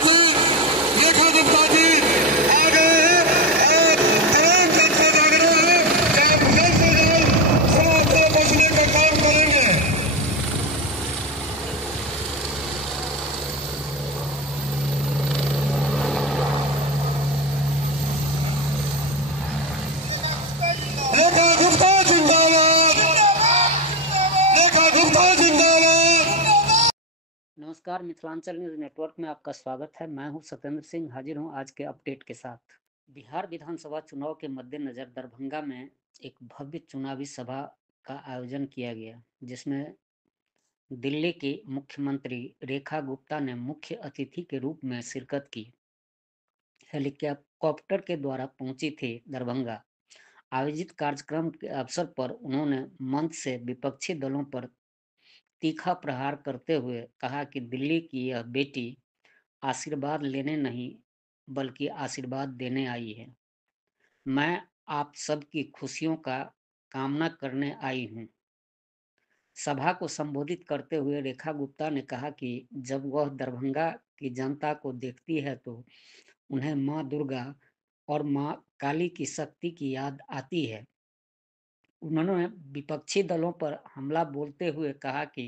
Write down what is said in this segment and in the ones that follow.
जी, रेखा गुप्ता जी आ गए हैं और तमाम जनता जाग रहे हैं कि आप जल्द से जल्द चुनाव को बचने का काम करेंगे। रेखा गुप्ता जिंदाबाद, रेखा गुप्ता जिंदाबाद। नमस्कार, मिथिलांचल न्यूज नेटवर्क में आपका स्वागत है। मैं हूं सत्येंद्र सिंह, हाजिर हूं आज के अपडेट के साथ। बिहार विधानसभा चुनाव के मद्देनजर दरभंगा में एक भव्य चुनावी सभा का आयोजन किया गया, जिसमें दिल्ली की मुख्यमंत्री रेखा गुप्ता ने मुख्य अतिथि के रूप में शिरकत की। हेलीकॉप्टर के द्वारा पहुंची थी दरभंगा। आयोजित कार्यक्रम के अवसर पर उन्होंने मंच से विपक्षी दलों पर तीखा प्रहार करते हुए कहा कि दिल्ली की यह बेटी आशीर्वाद लेने नहीं बल्कि आशीर्वाद देने आई है। मैं आप सबकी खुशियों का कामना करने आई हूँ। सभा को संबोधित करते हुए रेखा गुप्ता ने कहा कि जब वह दरभंगा की जनता को देखती है तो उन्हें माँ दुर्गा और माँ काली की शक्ति की याद आती है। उन्होंने विपक्षी दलों पर हमला बोलते हुए कहा कि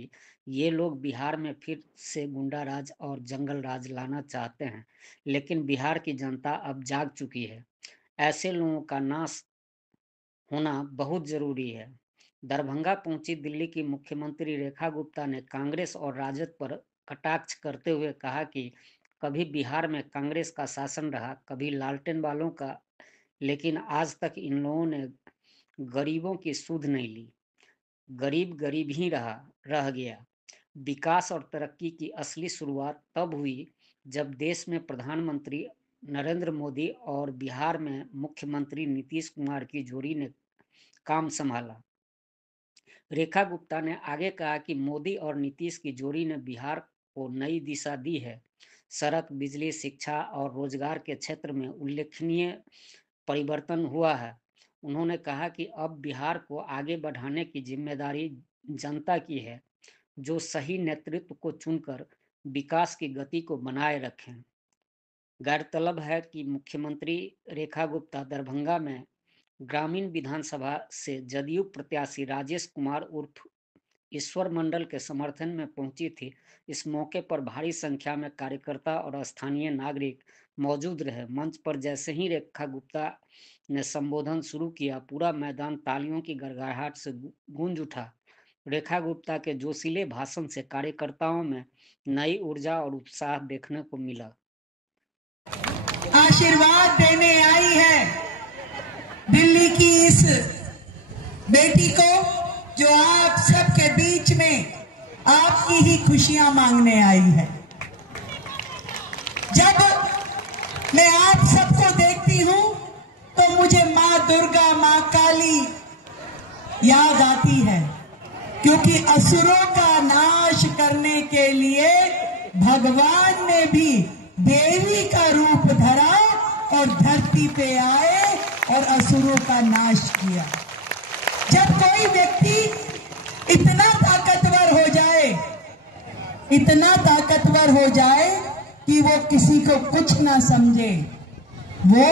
ये लोग बिहार में फिर से गुंडा राज और जंगल राज लाना चाहते हैं, लेकिन बिहार की जनता अब जाग चुकी है। ऐसे लोगों का नाश होना बहुत जरूरी है। दरभंगा पहुंची दिल्ली की मुख्यमंत्री रेखा गुप्ता ने कांग्रेस और राजद पर कटाक्ष करते हुए कहा कि कभी बिहार में कांग्रेस का शासन रहा, कभी लालटेन वालों का, लेकिन आज तक इन लोगों ने गरीबों की सुध नहीं ली। गरीब गरीब ही रह गया। विकास और तरक्की की असली शुरुआत तब हुई जब देश में प्रधानमंत्री नरेंद्र मोदी और बिहार में मुख्यमंत्री नीतीश कुमार की जोड़ी ने काम संभाला। रेखा गुप्ता ने आगे कहा कि मोदी और नीतीश की जोड़ी ने बिहार को नई दिशा दी है। सड़क, बिजली, शिक्षा और रोजगार के क्षेत्र में उल्लेखनीय परिवर्तन हुआ है। उन्होंने कहा कि अब बिहार को आगे बढ़ाने की जिम्मेदारी जनता की है, जो सही नेतृत्व को चुनकर विकास की गति को बनाए रखें। गौरतलब है कि मुख्यमंत्री रेखा गुप्ता दरभंगा में ग्रामीण विधानसभा से जदयू प्रत्याशी राजेश कुमार उर्फ ईश्वर मंडल के समर्थन में पहुंची थी। इस मौके पर भारी संख्या में कार्यकर्ता और स्थानीय नागरिक मौजूद रहे। मंच पर जैसे ही रेखा गुप्ता ने संबोधन शुरू किया, पूरा मैदान तालियों की गड़गड़ाहट से गूंज उठा। रेखा गुप्ता के जोशीले भाषण से कार्यकर्ताओं में नई ऊर्जा और उत्साह देखने को मिला। आशीर्वाद देने आई है दिल्ली की इस बेटी को, जो आप सबके बीच में आपकी ही खुशियां मांगने आई है। जब मैं आप सबको देखती हूं तो मुझे माँ दुर्गा, माँ काली याद आती है, क्योंकि असुरों का नाश करने के लिए भगवान ने भी देवी का रूप धरा और धरती पे आए और असुरों का नाश किया। जब कोई व्यक्ति इतना ताकतवर हो जाए कि वो किसी को कुछ ना समझे, वो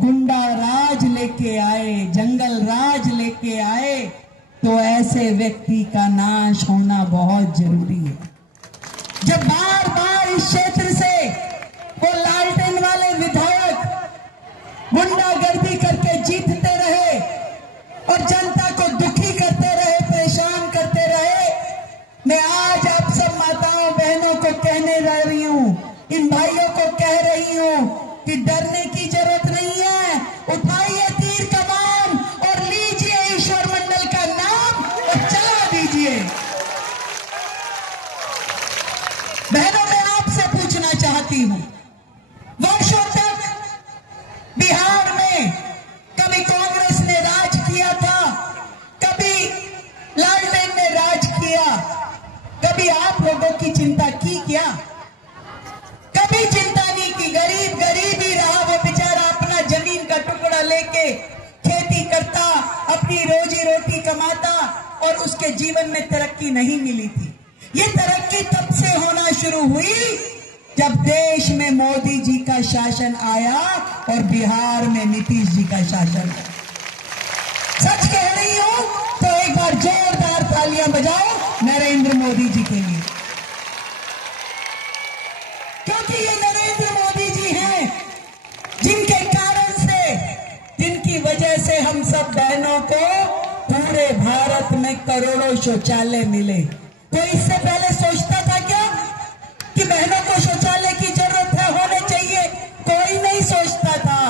गुंडा राज लेके आए, जंगल राज लेके आए, तो ऐसे व्यक्ति का नाश होना बहुत जरूरी है। जब बार बार इस क्षेत्र से वो लालटेन वाले विधायक गुंडागर्दी करके जीतते रहे और जनता को दुखी करते रहे, परेशान करते रहे, मैं आज आप सब माताओं बहनों को कहने रही हूँ, इन भाइयों को कह रही हूँ कि डरने की जरूरत नहीं है। उठाइए तीर कमान और लीजिए ईश्वर मंडल का नाम और चला दीजिए। बहनों, मैं आपसे पूछना चाहती हूँ, वर्षों तक बिहार में कभी कांग्रेस ने राज किया था, कभी लालटेन ने राज किया, कभी आप लोगों की चिंता की क्या? कभी चिंता नहीं की। गरीब गरीब ही रहा, वो बेचारा अपना जमीन का टुकड़ा लेके खेती करता, अपनी रोजी रोटी कमाता और उसके जीवन में तरक्की नहीं मिली थी। ये तरक्की तब से होना शुरू हुई जब देश में मोदी जी का शासन आया और बिहार में नीतीश जी का शासन। सच कह रही हूं तो एक बार जोरदार तालियां बजाओ नरेंद्र मोदी जी के लिए, क्योंकि ये नरेंद्र मोदी जी हैं जिनके कारण से, जिनकी वजह से हम सब बहनों को पूरे भारत में करोड़ों शौचालय मिले। कोई इससे पहले सोचता था क्या कि बहनों को शौचालय की जरूरत है, होने चाहिए? कोई नहीं सोचता था।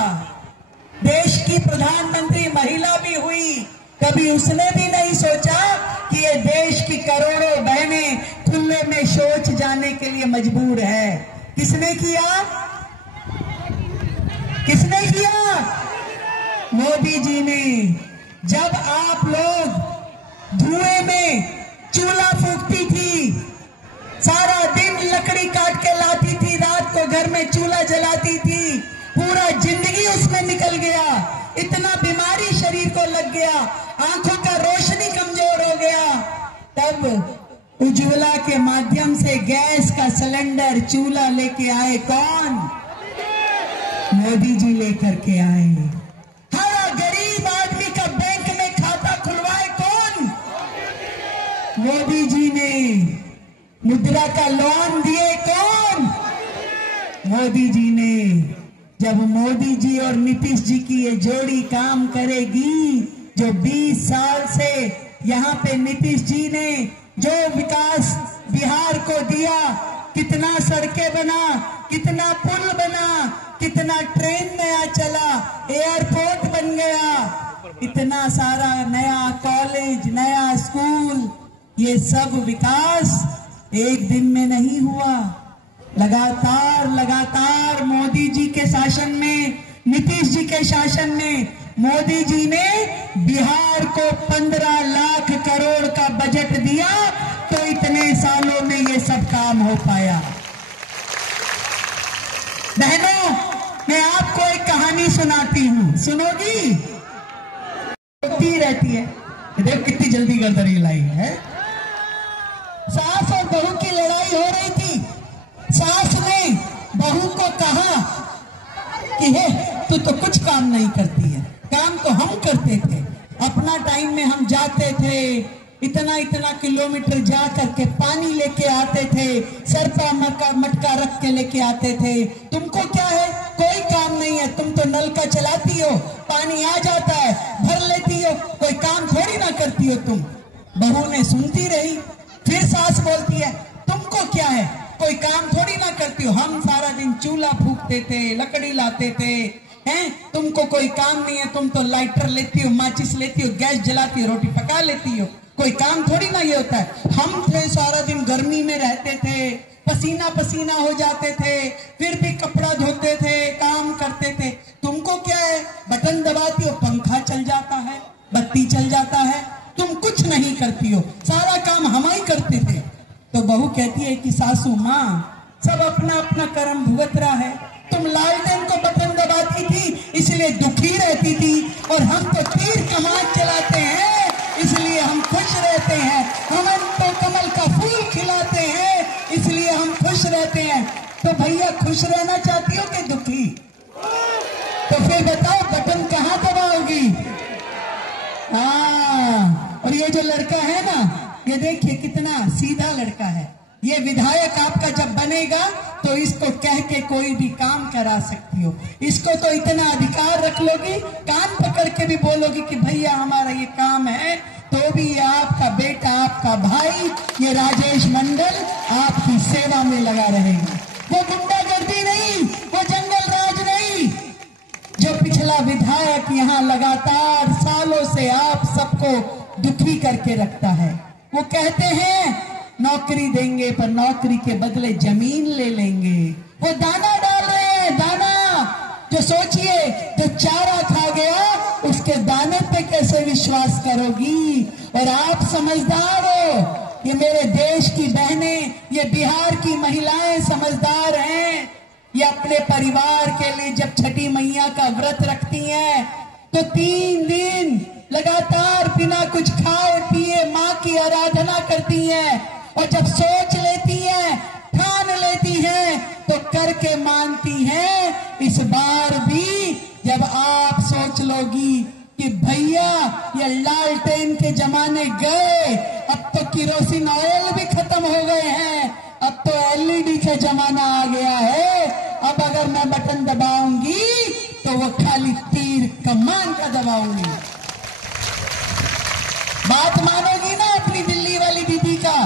देश की प्रधानमंत्री महिला भी हुई, कभी उसने भी नहीं सोचा कि ये देश की करोड़ों बहनें खुले में शौच जाने के लिए मजबूर है। किसने किया? किसने किया? मोदी जी ने। जब आप लोग धुएं में चूल्हा फूंकती थी, सारा दिन लकड़ी काट के लाती थी, रात को घर में चूल्हा जलाती थी, पूरा जिंदगी उसमें निकल गया, इतना बीमारी शरीर को लग गया, आंखों का रोशनी कमजोर हो गया। तब उज्ज्वला के माध्यम से गैस का सिलेंडर चूल्हा लेके आए कौन? मोदी जी लेकर के आए। हर गरीब आदमी का बैंक में खाता खुलवाए कौन? मोदी जी ने। मुद्रा का लोन दिए कौन? मोदी जी ने। जब मोदी जी और नीतीश जी की ये जोड़ी काम करेगी, जो 20 साल से यहाँ पे नीतीश जी ने जो विकास बिहार को दिया, कितना सड़कें बना, कितना पुल बना, कितना ट्रेन नया चला, एयरपोर्ट बन गया, इतना सारा नया कॉलेज, नया स्कूल, ये सब विकास एक दिन में नहीं हुआ। लगातार लगातार मोदी जी के शासन में, नीतीश जी के शासन में मोदी जी ने बिहार को 15 लाख करोड़ का बजट दिया, तो इतने सालों में ये सब काम हो पाया। बहनों, मैं आपको एक कहानी सुनाती हूँ, सुनोगी? होती रहती है। देखो कितनी जल्दी गर्दन हिलाई है। सास और बहू की लड़ाई हो रही थी। सास ने बहू को कहा कि हे, तू तो कुछ काम नहीं करती है, काम तो हम करते थे, अपना टाइम में हम जाते थे, इतना इतना किलोमीटर जा करके पानी लेके आते थे, सर पर मटका रख के लेके आते थे। तुमको क्या है? कोई काम नहीं है, तुम तो नल का चलाती हो, पानी आ जाता है, भर लेती हो, कोई काम थोड़ी ना करती हो तुम। बहू ने सुनती रही। फिर सास बोलती है, तुमको क्या है? कोई काम थोड़ी ना करती हो, हम सारा दिन चूल्हा फूंकते थे, लकड़ी लाते थे, हैं? तुमको कोई काम नहीं है, तुम तो लाइटर लेती हो, माचिस लेती हो, गैस जलाती हो, रोटी पका लेती हो, कोई काम थोड़ी ना ये होता है। हम थे सारा दिन गर्मी में रहते थे, पसीना पसीना हो जाते थे, फिर भी कपड़ा धोते थे, काम करते थे। तुमको क्या है? बटन दबाती हो, पंखा चल जाता है, बत्ती चल जाता है, तुम कुछ नहीं करती हो, सारा काम हम ही करते थे। तो बहू कहती है कि सासू माँ, सब अपना अपना कर्म भुगत रहा है, तुम लालटेन को बटन दबाती थी इसलिए दुखी रहती थी, और हम तो तीर कमान चलाते हैं इसलिए हम खुश रहते हैं, हम तो कमल का फूल खिलाते हैं इसलिए हम खुश रहते हैं। तो भैया, खुश रहना चाहती हो कि दुखी? तो फिर बताओ बटन कहाँ दबाओगी? और ये जो लड़का है ना, ये देखिए कितना सीधा लड़का है। ये विधायक आपका जब बनेगा तो इसको कह के कोई भी काम करा सकती हो, इसको तो इतना अधिकार रख लोगी, कान पकड़ के भी बोलोगी कि भैया हमारा ये काम है, तो भी ये आपका बेटा, आपका भाई, ये राजेश मंडल आपकी सेवा में लगा रहेगा। वो गुंडागर्दी नहीं, वो जंगल राज नहीं। जो पिछला विधायक यहाँ लगातार सालों से आप सबको दुखी करके रखता है, वो कहते हैं नौकरी देंगे पर नौकरी के बदले जमीन ले लेंगे। वो दाना डाल रहे हैं, दाना। जो सोचिए, जो चारा खा गया उसके दाने पे कैसे विश्वास करोगी? और आप समझदार हो, ये मेरे देश की बहनें, ये बिहार की महिलाएं समझदार हैं। ये अपने परिवार के लिए जब छठी मैया का व्रत रखती हैं तो 3 दिन लगातार बिना कुछ खाए पिए माँ की आराधना करती हैं, और जब सोच लेती हैं, ठान लेती हैं, तो करके मानती हैं। इस बार भी जब आप सोच लोगी कि भैया ये लालटेन के जमाने गए, अब तो केरोसिन ऑयल भी खत्म हो गए हैं, अब तो एलईडी का जमाना आ गया है, अब अगर मैं बटन दबाऊंगी तो वो खाली तीर कमान का दबाऊंगी। बात मानोगी ना अपनी दिल्ली वाली दीदी का?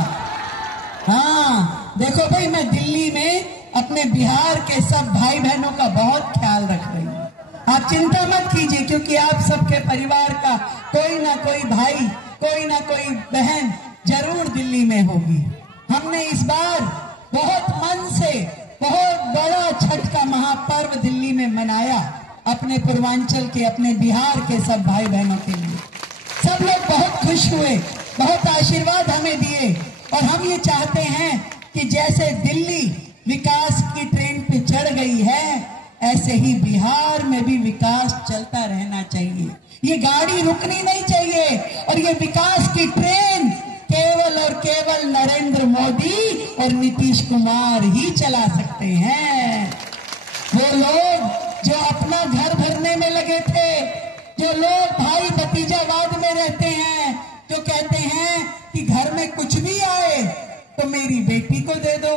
हाँ देखो भाई, मैं दिल्ली में अपने बिहार के सब भाई बहनों का बहुत ख्याल रख रही हूँ। आप चिंता मत कीजिए, क्योंकि आप सबके परिवार का कोई ना कोई भाई, कोई ना कोई बहन जरूर दिल्ली में होगी। हमने इस बार बहुत मन से बहुत बड़ा छठ का महापर्व दिल्ली में मनाया, अपने पूर्वांचल के, अपने बिहार के सब भाई बहनों के लिए। सब लोग बहुत खुश हुए, बहुत आशीर्वाद हमें दिए, और हम ये चाहते हैं कि जैसे दिल्ली विकास की ट्रेन पे चढ़ गई है, ऐसे ही बिहार में भी विकास चलता रहना चाहिए। ये गाड़ी रुकनी नहीं चाहिए, और ये विकास की ट्रेन केवल और केवल नरेंद्र मोदी और नीतीश कुमार ही चला सकते हैं। वो लोग जो अपना घर भरने में लगे थे, जो लोग भाई भतीजावाद में रहते हैं, जो कहते हैं कि घर में कुछ भी आए तो मेरी बेटी को दे दो,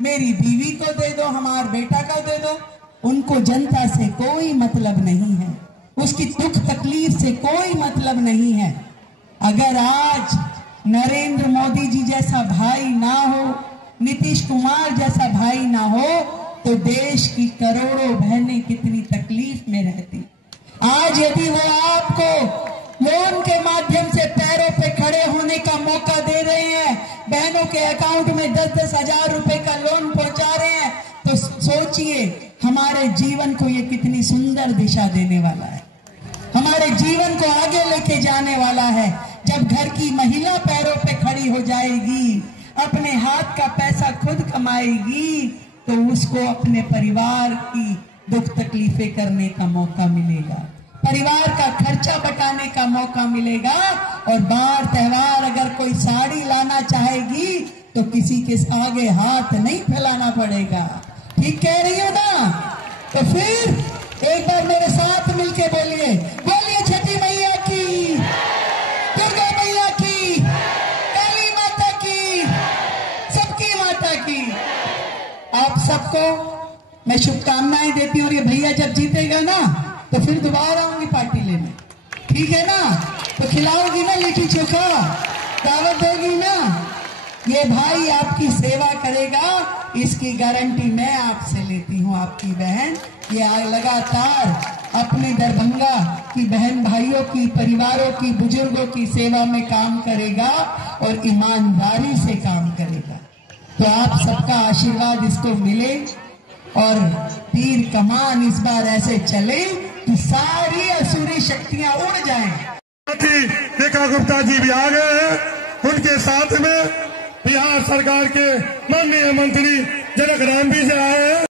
मेरी बीवी को दे दो, हमारे बेटा को दे दो, उनको जनता से कोई मतलब नहीं है, उसकी दुख तकलीफ से कोई मतलब नहीं है। अगर आज नरेंद्र मोदी जी जैसा भाई ना हो, नीतीश कुमार जैसा भाई ना हो, तो देश की करोड़ों बहनें कितनी तकलीफ में रहती। आज यदि वो आपको लोन के माध्यम से पैरों पे खड़े होने का मौका दे रहे हैं, बहनों के अकाउंट में 10-10 हजार रुपए का लोन पहुंचा रहे हैं, तो सोचिए हमारे जीवन को ये कितनी सुंदर दिशा देने वाला है, हमारे जीवन को आगे लेके जाने वाला है। जब घर की महिला पैरों पे खड़ी हो जाएगी, अपने हाथ का पैसा खुद कमाएगी, तो उसको अपने परिवार की दुख तकलीफें करने का मौका मिलेगा, परिवार का खर्चा बटाने का मौका मिलेगा, और बार त्योहार अगर कोई साड़ी लाना चाहेगी तो किसी के आगे हाथ नहीं फैलाना पड़ेगा। ठीक कह रही हो ना? तो फिर एक बार मेरे साथ मिलके बोलिए, बोलिए छठी मैया की, दुर्गा मैया की, काली माता की, सबकी माता की। आप सबको मैं शुभकामनाएं देती हूँ। और ये भैया जब जीतेगा ना तो फिर दोबारा आऊंगी पार्टी लेने, ठीक है ना? तो खिलाओगी ना लिट्टी चोखा, दावत दोगी ना? ये भाई आपकी सेवा करेगा, इसकी गारंटी मैं आपसे लेती हूँ। आपकी बहन ये लगातार अपने दरभंगा की बहन भाइयों की, परिवारों की, बुजुर्गों की सेवा में काम करेगा और ईमानदारी से काम करेगा। तो आप सबका आशीर्वाद इसको मिले, और तीर कमान इस बार ऐसे चले कि सारी असुरी शक्तियां उड़ जाएं। रेखा गुप्ता जी भी आ गए हैं, उनके साथ में बिहार सरकार के माननीय मंत्री जनक राम भी से आए हैं।